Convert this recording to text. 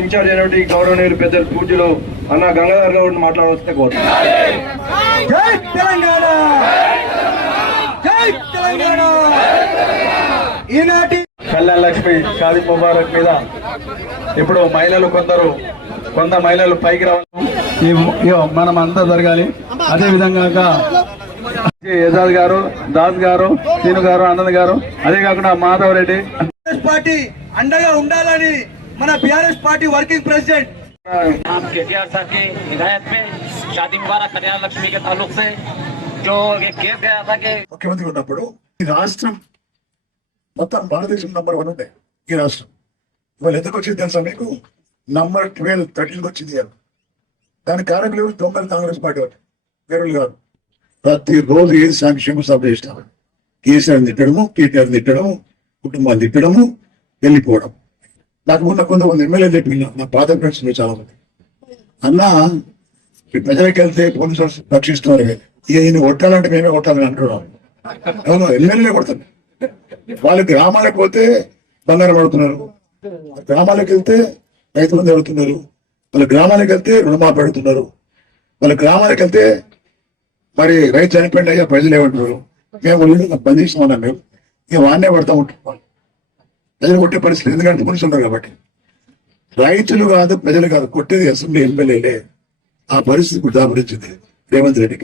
Incharge అయినటువంటి గౌరవనీయులు పెద్దలు పూజలు అన్న గంగాధర్ గౌడ్ మాట్లాడవస్తే ఈనాటి కళ్యాణ లక్ష్మి షాదీ ముబారక్ మీద ఇప్పుడు మహిళలు కొంత మహిళలు పైకి రావాలి, మనం అంతా జరగాలి. అదే విధంగా యజాద్ గారు, దాస్ గారు, సీను గారు, ఆనంద్ గారు, అదే కాకుండా మాధవ్ రెడ్డి పార్టీ అండగా ఉండాలని మన BRS party working president KTR साहब की हिदायत में शादी मुबारक कल्याण लक्ष्मी के ताल्लुक से जो एक केस गया था कि ముఖ్యమంత్రి ఉన్నప్పుడు ఈ రాష్ట్రం మొత్తం భారతదేశం నంబర్ 1 ఉంది. ఈ రాష్ట్రం ఇవాళ ఎందుకు వచ్చింది తెలుసా మీకు? నంబర్ 13 వచ్చింది. దాని కారణం దొంగలు కాంగ్రెస్ పార్టీ వాళ్ళు వేరులు కాదు. ప్రతిరోజు ఏది సంక్షేమ సభ చేస్తారు, కేసీఆర్ తిట్టడము, కేటీఆర్ తిట్టడము, కుటుంబాలు తిట్టడము, వెళ్ళిపోవడం. నాకు మొన్న కొంతమంది ఎమ్మెల్యేలు చెప్పిన నా పాత ఫ్రెండ్స్ చాలా మంది అన్న ప్రజలకు వెళ్తే పోలీసులు రక్షిస్తున్నారు, ఈయన కొట్టాలంటే మేమే కొట్టాలని అంటున్నాం. అవును, ఎమ్మెల్యేలే కొడతారు. వాళ్ళు గ్రామాలకు పోతే బంగారం పడుతున్నారు, గ్రామాలకు వెళ్తే రైతు మంది అడుగుతున్నారు, వాళ్ళ గ్రామాలకు వెళ్తే రుణమాఫీ పెడుతున్నారు, వాళ్ళ గ్రామాలకు వెళ్తే మరి రైతు చనిపోయింది అయ్యా ప్రజలు ఏమంటున్నారు, మేము బంధిస్తామన్నా మేము ఇక వాడినే పడతా ఉంటున్నాం. ప్రజలు కొట్టే పరిస్థితి ఎందుకంటే మనుషులు ఉన్నారు కాబట్టి. రైతులు కాదు, ప్రజలు కాదు, కొట్టేది అసెంబ్లీ ఎమ్మెల్యేలే. ఆ పరిస్థితి ఇప్పుడు దాపరించింది రేవంత్ రెడ్డికి.